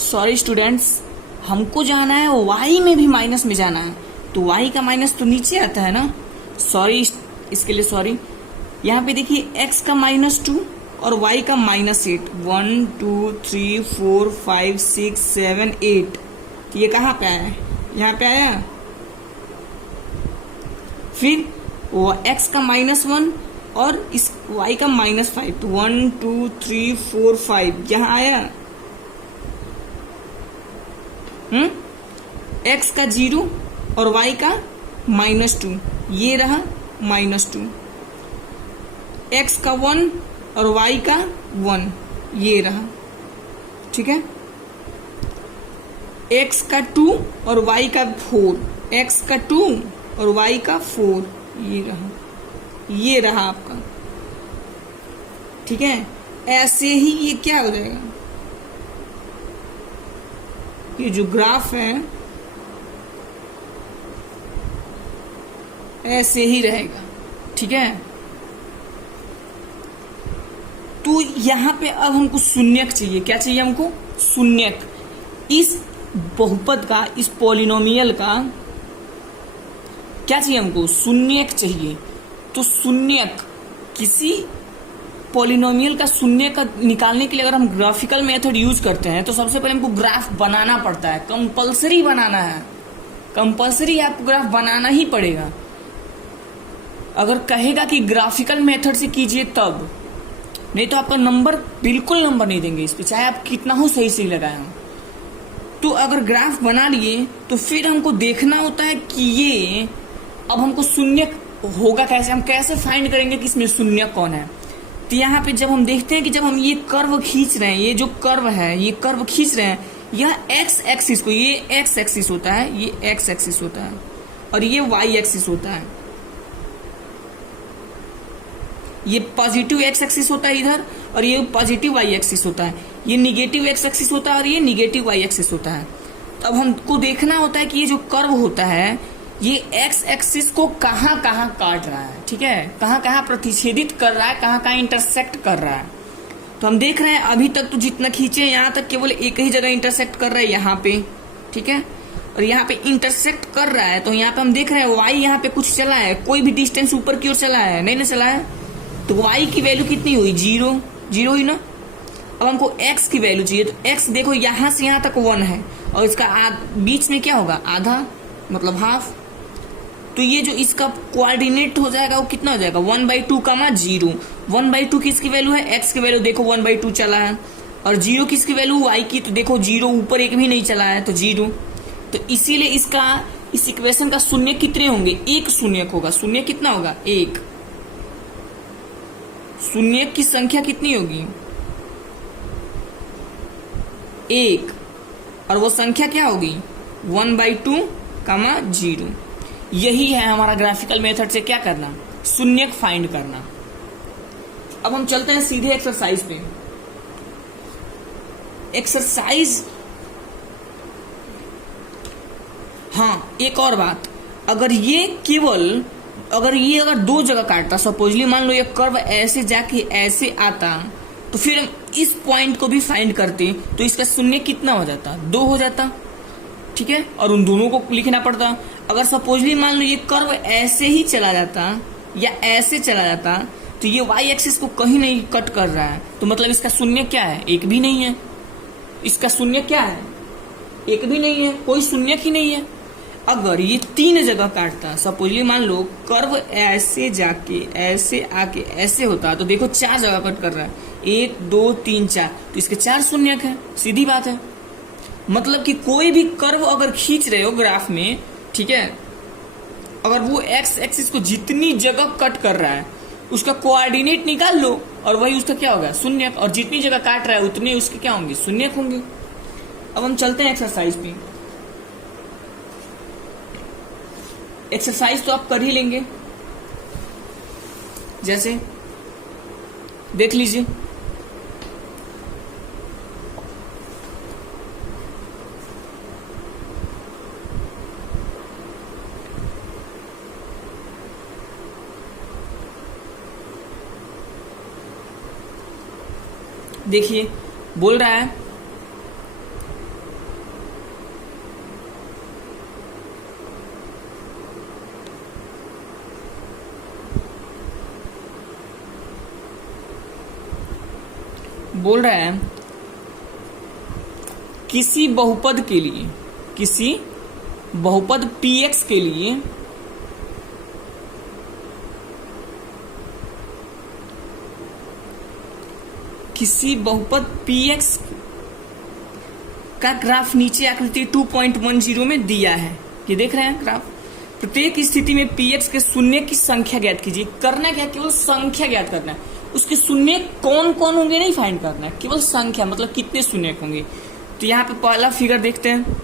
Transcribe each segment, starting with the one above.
Sorry students, हमको जाना है y में भी माइनस में जाना है, तो y का माइनस तो नीचे आता है ना। सॉरी, इसके लिए सॉरी। यहाँ पे देखिए x का -2 और y का -8, 1 2 3 4 5 6 7 8, तो ये कहाँ पे आया है? यहाँ पे आया। फिर वो x का -1 और इस y का -5, तो 1 2 3 4 5 यहाँ आया। x का 0 और y का -2, ये रहा -2। x का 1 और y का 1, ये रहा। ठीक है। x का 2 और y का 4, x का 2 और y का 4, ये रहा आपका। ठीक है। ऐसे ही ये क्या हो जाएगा, ये जो ग्राफ है ऐसे ही रहेगा। ठीक है। तो यहां पे अब हमको शून्यक चाहिए। क्या चाहिए हमको? शून्यक। इस बहुपद का, इस पॉलिनोमियल का क्या चाहिए हमको? शून्यक चाहिए। तो शून्यक, किसी पॉलिनोमियल का शून्यक निकालने के लिए अगर हम ग्राफिकल मेथड यूज करते हैं तो सबसे पहले हमको ग्राफ बनाना पड़ता है। कंपलसरी बनाना है, कंपलसरी आपको ग्राफ बनाना ही पड़ेगा। अगर कहेगा कि ग्राफिकल मेथड से कीजिए तब, नहीं तो आपका नंबर, बिल्कुल नंबर नहीं देंगे इस पे, चाहे आप कितना हो सही सही लगाए हो। तो अगर ग्राफ बना लिए तो फिर हमको देखना होता है कि ये अब हमको शून्यक होगा कैसे, हम कैसे फाइंड करेंगे कि इसमें शून्यक कौन है। तो यहाँ पे जब हम देखते हैं कि जब हम ये कर्व खींच रहे हैं, ये जो कर्व है, ये कर्व खींच रहे हैं, यह एक्स एक्सिस को, ये एक्स एक्सिस होता है, ये एक्स एक्सिस होता है और ये वाई एक्सिस होता है। ये पॉजिटिव एक्स एक्सिस होता है इधर और ये पॉजिटिव वाई एक्सिस होता है। ये निगेटिव एक्स एक्सिस होता है और ये निगेटिव वाई एक्सिस होता है। तो अब हमको देखना होता है कि ये जो कर्व होता है ये एक्स एक्सिस को कहाँ कहाँ काट रहा है। ठीक है। कहाँ कहाँ प्रतिच्छेदित कर रहा है, कहाँ कहाँ इंटरसेक्ट कर रहा है। तो हम देख रहे हैं अभी तक तो जितना खींचे यहाँ तक केवल एक ही जगह इंटरसेक्ट कर रहा है, यहाँ पे। ठीक है। और यहाँ पे इंटरसेक्ट कर रहा है तो यहाँ पे हम देख रहे हैं वाई यहाँ पे कुछ चला है, कोई भी डिस्टेंस ऊपर की ओर चला है, नहीं ना चला है। तो y की वैल्यू कितनी हुई? 0 0 हुई ना। अब हमको x की वैल्यू चाहिए, तो x देखो यहाँ से यहाँ तक 1 है और इसका बीच में क्या होगा? आधा, मतलब हाफ। तो ये जो इसका कोऑर्डिनेट हो जाएगा वो कितना हो जाएगा? 1/2 कामा 0। 1/2 किसकी वैल्यू है? x की वैल्यू देखो 1/2 चला है। और 0 किसकी वैल्यू? y की। तो देखो 0 ऊपर एक भी नहीं चला है तो 0। तो इसीलिए इसका, इस इक्वेशन का शून्य कितने होंगे? एक शून्यक होगा। शून्य कितना होगा? एक। शून्यक की संख्या कितनी होगी? एक। और वो संख्या क्या होगी? 1/2 कामा 0। यही है हमारा ग्राफिकल मेथड से क्या करना? शून्यक फाइंड करना। अब हम चलते हैं सीधे एक्सरसाइज पे। एक्सरसाइज, हाँ एक और बात, अगर ये अगर दो जगह काटता, सपोजली मान लो ये कर्व ऐसे जाके ऐसे आता, तो फिर हम इस पॉइंट को भी फाइंड करते तो इसका शून्य कितना हो जाता? 2 हो जाता। ठीक है। और उन दोनों को लिखना पड़ता। अगर सपोजली मान लो ये कर्व ऐसे ही चला जाता या ऐसे चला जाता तो ये वाई एक्सिस को कहीं नहीं कट कर रहा है, तो मतलब इसका शून्य क्या है? एक भी नहीं है। इसका शून्य क्या है? एक भी नहीं है, कोई शून्य ही नहीं है। अगर ये 3 जगह काटता, सपोजली मान लो कर्व ऐसे जाके ऐसे आके ऐसे होता, तो देखो 4 जगह कट कर रहा है, 1 2 3 4, तो इसके 4 शून्यक है। सीधी बात है। मतलब कि कोई भी कर्व अगर खींच रहे हो ग्राफ में, ठीक है, अगर वो एक्स एक्सिस को जितनी जगह कट कर रहा है उसका कोऑर्डिनेट निकाल लो और वही उसका क्या होगा? शून्यक। और जितनी जगह काट रहा है उतने उसके क्या होंगे? शून्यक होंगे। अब हम चलते हैं एक्सरसाइज पे। एक्सरसाइज तो आप कर ही लेंगे, जैसे देख लीजिए। देखिए बोल रहा है बोल रहा है किसी बहुपद के लिए, किसी बहुपद px के लिए किसी बहुपद px का ग्राफ नीचे आकृति 2.10 में दिया है। ये देख रहे हैं ग्राफ। प्रत्येक स्थिति में px के शून्य की संख्या ज्ञात कीजिए। करना क्या, केवल संख्या ज्ञात करना है। उसके शून्य कौन कौन होंगे नहीं फाइंड करना है, केवल संख्या, मतलब कितने शून्य होंगे। तो यहाँ पे पहला फिगर देखते हैं।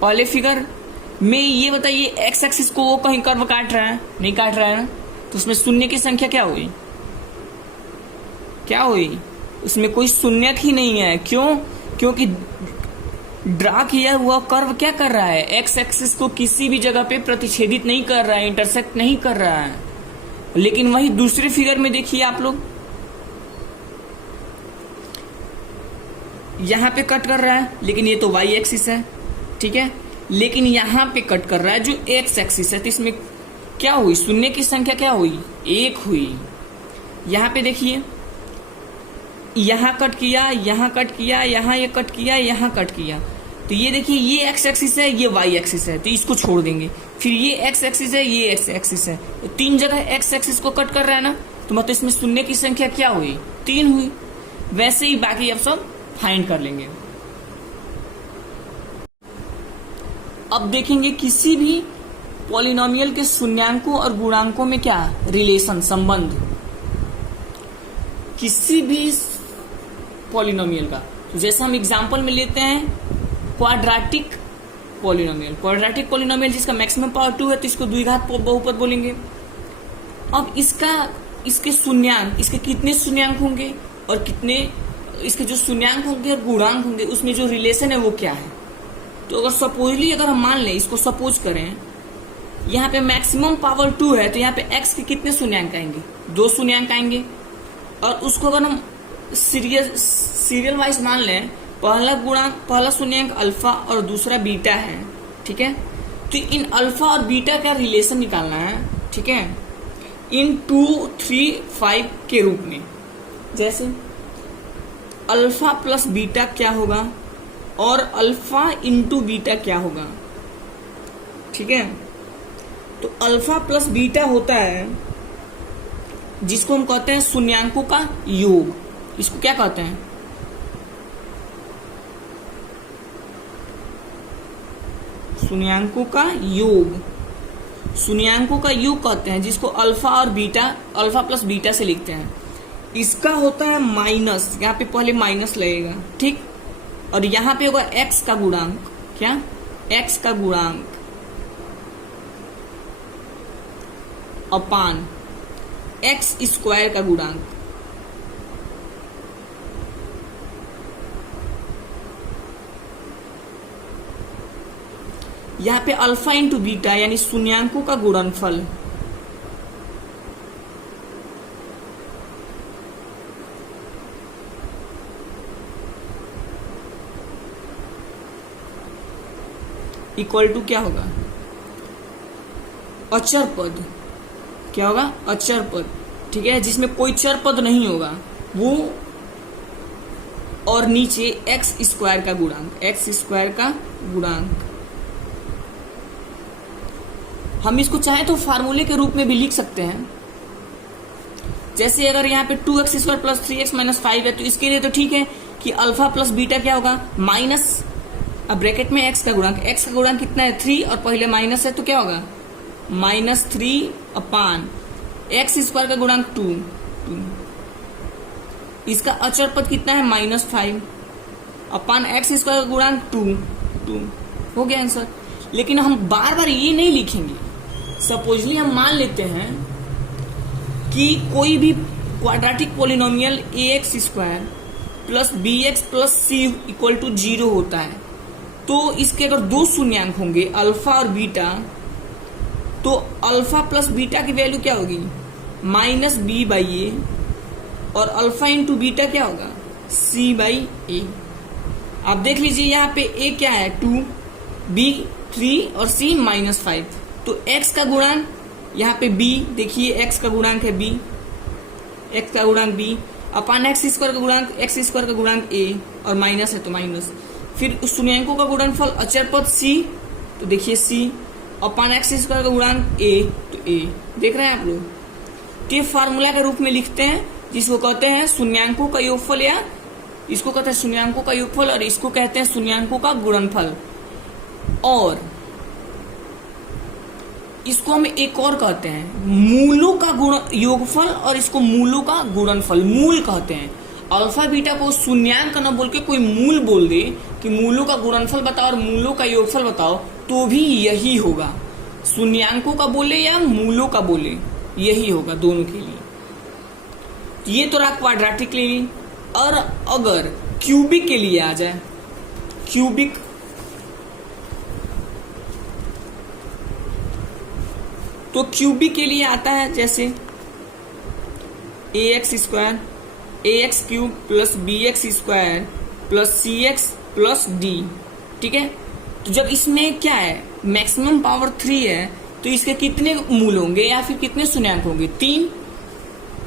पहले फिगर में ये बताइए, एक्स एक्सिस को वो कहीं कर्व काट रहा है, नहीं काट रहा है ना, तो उसमें शून्य की संख्या क्या हुई, क्या हुई, उसमें कोई शून्य ही नहीं है। क्यों? क्योंकि ड्रा किया हुआ कर्व क्या कर रहा है, एक्स एक्सिस को किसी भी जगह पे प्रतिच्छेदित नहीं कर रहा है, इंटरसेक्ट नहीं कर रहा है। लेकिन वही दूसरे फिगर में देखिए आप लोग, यहां पे कट कर रहा है, लेकिन ये तो वाई एक्सिस है, ठीक है, लेकिन यहां पे कट कर रहा है जो एक्स एक्सिस है। तो इसमें क्या हुई, शून्य की संख्या क्या हुई, एक हुई। यहां पे देखिए, यहां कट किया, यहां कट किया, यहां ये कट किया, यहां कट किया। तो ये देखिए, ये एक्स एक्सिस है, ये वाई एक्सिस है, तो इसको छोड़ देंगे। फिर ये एक्स एक्सिस है, ये एक्स एक्सिस है, तो तीन जगह एक्स एक्सिस को कट कर रहा है ना, तो मतलब इसमें शून्य की संख्या क्या हुई, 3 हुई। वैसे ही बाकी अब सब फाइंड कर लेंगे। अब देखेंगे किसी भी पॉलिनोमियल के शून्यांकों और गुणांकों में क्या रिलेशन, संबंध, किसी भी पॉलिनोमियल का। तो जैसे हम एग्जांपल में लेते हैं क्वाड्रेटिक पॉलिनोमियल, क्वाड्रेटिक पॉलिनोमियल जिसका मैक्सिमम पावर 2 है, तो इसको द्विघात बहुपद बोलेंगे। अब इसके शून्यांक, इसके कितने शून्यांक होंगे और कितने इसके जो शून्यांक होंगे और गुणांक होंगे, उसमें जो रिलेशन है वो क्या है। तो अगर सपोजली अगर हम मान लें, इसको सपोज करें, यहाँ पे मैक्सिमम पावर 2 है, तो यहाँ पे x के कितने शून्यांक आएंगे, 2 शून्यांक आएंगे। और उसको अगर हम सीरियल वाइज मान लें, पहला शून्यांक अल्फा और दूसरा बीटा है, ठीक है, तो इन अल्फा और बीटा का रिलेशन निकालना है, ठीक है, इन 2, 3, 5 के रूप में। जैसे अल्फा प्लस बीटा क्या होगा और अल्फा इंटू बीटा क्या होगा, ठीक है। तो अल्फा प्लस बीटा होता है जिसको हम कहते हैं शून्यांकों का योग। इसको क्या कहते हैं, शून्यांकों का योग, शून्यांकों का योग कहते हैं, जिसको अल्फा और बीटा, अल्फा प्लस बीटा से लिखते हैं। इसका होता है माइनस, यहाँ पे पहले माइनस लगेगा, ठीक, और यहां पे होगा x का गुणांक, क्या, x का गुणांक अपान x स्क्वायर का गुणांक। यहां पे अल्फा इंटू बीटा यानी शून्यांकों का गुणनफल, इक्वल टू क्या होगा, अचर पद, क्या होगा, अचर पद, ठीक है, जिसमें कोई चर पद नहीं होगा वो, और नीचे एक्स स्क्वायर का गुणांक, एक्स स्क्वायर का गुणांक। हम इसको चाहे तो फार्मूले के रूप में भी लिख सकते हैं। जैसे अगर यहाँ पे 2x square plus 3x minus 5 है, तो इसके लिए तो ठीक है कि अल्फा प्लस बीटा क्या होगा, माइनस, अब ब्रैकेट में x का गुणांक, x का गुणांक कितना है 3, और पहले माइनस है तो क्या होगा -3 अपान एक्स स्क्वायर का गुणांक 2। इसका अचर पद कितना है -5 अपान एक्स स्क्वायर का गुणांक 2 हो गया आंसर। लेकिन हम बार बार ये नहीं लिखेंगे। सपोजली हम मान लेते हैं कि कोई भी quadratic polynomial ax square plus bx plus c equal to 0 होता है, तो इसके अगर 2 शून्यांक होंगे अल्फा और बीटा, तो अल्फा प्लस बीटा की वैल्यू क्या होगी -b/a, और अल्फा इंटू बीटा क्या होगा c/a। आप देख लीजिए यहाँ पे a क्या है 2, b 3 और c -5। तो x का गुणांक यहाँ पे b देखिए x का गुणांक है b, x का गुणांक b अपान एक्स स्क्वायर का गुणांक एक्स स्क्वायर का गुणांक a और माइनस है तो माइनस। फिर उस शून्यांकों का गुणनफल अचर पद c, तो देखिए c अपान एक्स स्क्वायर का गुणांक a तो a। देख रहे हैं आप लोग। तो ये फार्मूला के रूप में लिखते हैं जिसको कहते हैं शून्यांकों का योगफल, या इसको कहते हैं शून्यांकों का योगफल और इसको कहते हैं शून्यांकों का गुणनफल। और इसको हम एक और कहते हैं मूलों का गुण योगफल और इसको मूलों का गुणनफल मूल कहते हैं। अल्फा बीटा को शून्यांक न बोल के कोई मूल बोल दे कि मूलों का गुणनफल बताओ और मूलों का योगफल बताओ तो भी यही होगा, शून्यांकों का बोले या मूलों का बोले यही होगा दोनों के लिए। ये तो रहा क्वाड्रेटिक के लिए। और अगर क्यूबिक के लिए आ जाए, क्यूबिक तो क्यूबिक के लिए आता है जैसे ax square ax cube plus bx square plus cx plus d। ठीक है, तो जब इसमें क्या है मैक्सिमम पावर 3 है तो इसके कितने मूल होंगे या फिर कितने शून्यांक होंगे? 3,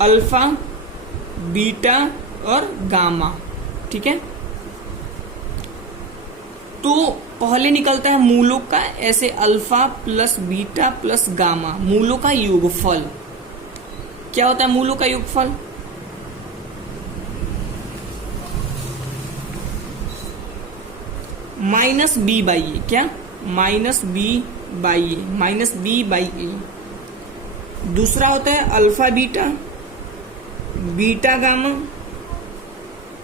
अल्फा बीटा और गामा। ठीक है, तो पहले निकलता है मूलों का ऐसे alpha plus beta plus gamma, मूलों का योगफल। क्या होता है मूलों का योगफल? Minus B by A. क्या? Minus B by A, minus B by A. दूसरा होता है अल्फा बीटा, बीटा गामा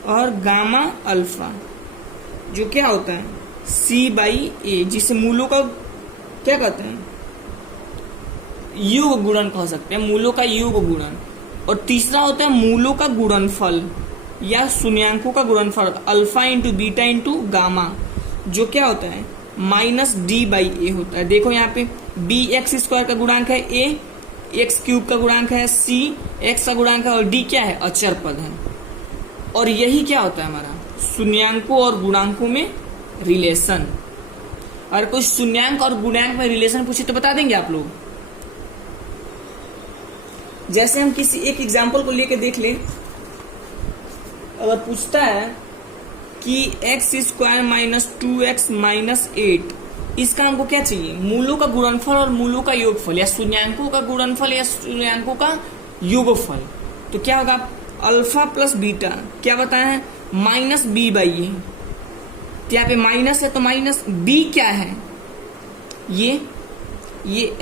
और गामा अल्फा, जो क्या होता है सी बाई ए, जिसे मूलों का क्या कहते हैं योग गुणन कह सकते हैं, मूलों का योग गुणन। और तीसरा होता है मूलों का गुणनफल या शून्यांकों का गुणनफल, alpha into beta into gamma, जो क्या होता है माइनस डी बाई ए होता है। देखो यहाँ पे बी एक्स स्क्वायर का गुणांक है a, एक्स क्यूब का गुणांक है c, एक्स का गुणांक है और d क्या है अचर पद है। और यही क्या होता है हमारा शून्यांकों और गुणांकों में रिलेशन। अगर कोई शून्यांक और गुणांक में रिलेशन पूछे तो बता देंगे आप लोग। जैसे हम किसी एक एग्जांपल को लेके देख लें, अगर पूछता है कि x square minus 2x minus 8, इसका हमको क्या चाहिए मूलों का गुणनफल और मूलों का योगफल, या शून्यांकों का गुणनफल या शून्यांकों का योगफल। तो क्या होगा अल्फा प्लस बीटा क्या बताया है माइनस बी बाई ए। यहाँ पे माइनस है तो माइनस बी क्या है ये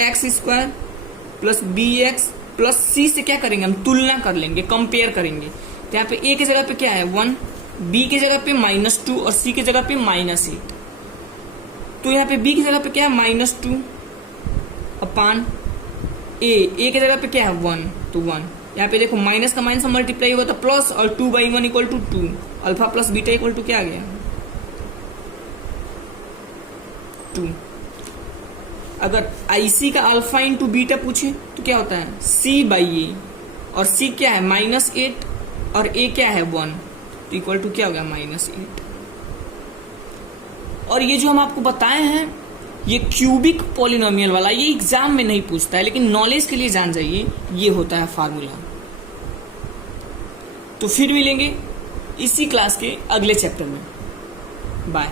X square plus B X plus C से क्या करेंगे हम तुलना कर लेंगे, कंपेयर करेंगे। तो यहाँ पे ए की जगह पे क्या है 1, बी की जगह पे -2 और सी की जगह पे -8। तो यहाँ पे बी की जगह पे क्या है -2 अपान ए की जगह पे क्या है 1 तो 1। यहाँ पे देखो माइनस का माइनस मल्टीप्लाई होगा तो प्लस, और 2/1 equal to 2, alpha plus beta equal to क्या आ गया 2। अगर आईसी का अल्फा इंटू बीटा पूछे तो क्या होता है सी बाई ए, और सी क्या है -8 और ए क्या है 1, तो इक्वल टू क्या हो गया -8। और ये जो हम आपको बताए हैं ये क्यूबिक पॉलिनोमियल वाला, ये एग्जाम में नहीं पूछता है लेकिन नॉलेज के लिए जान जाइए ये होता है फार्मूला। तो फिर मिलेंगे इसी क्लास के अगले चैप्टर में। बाय।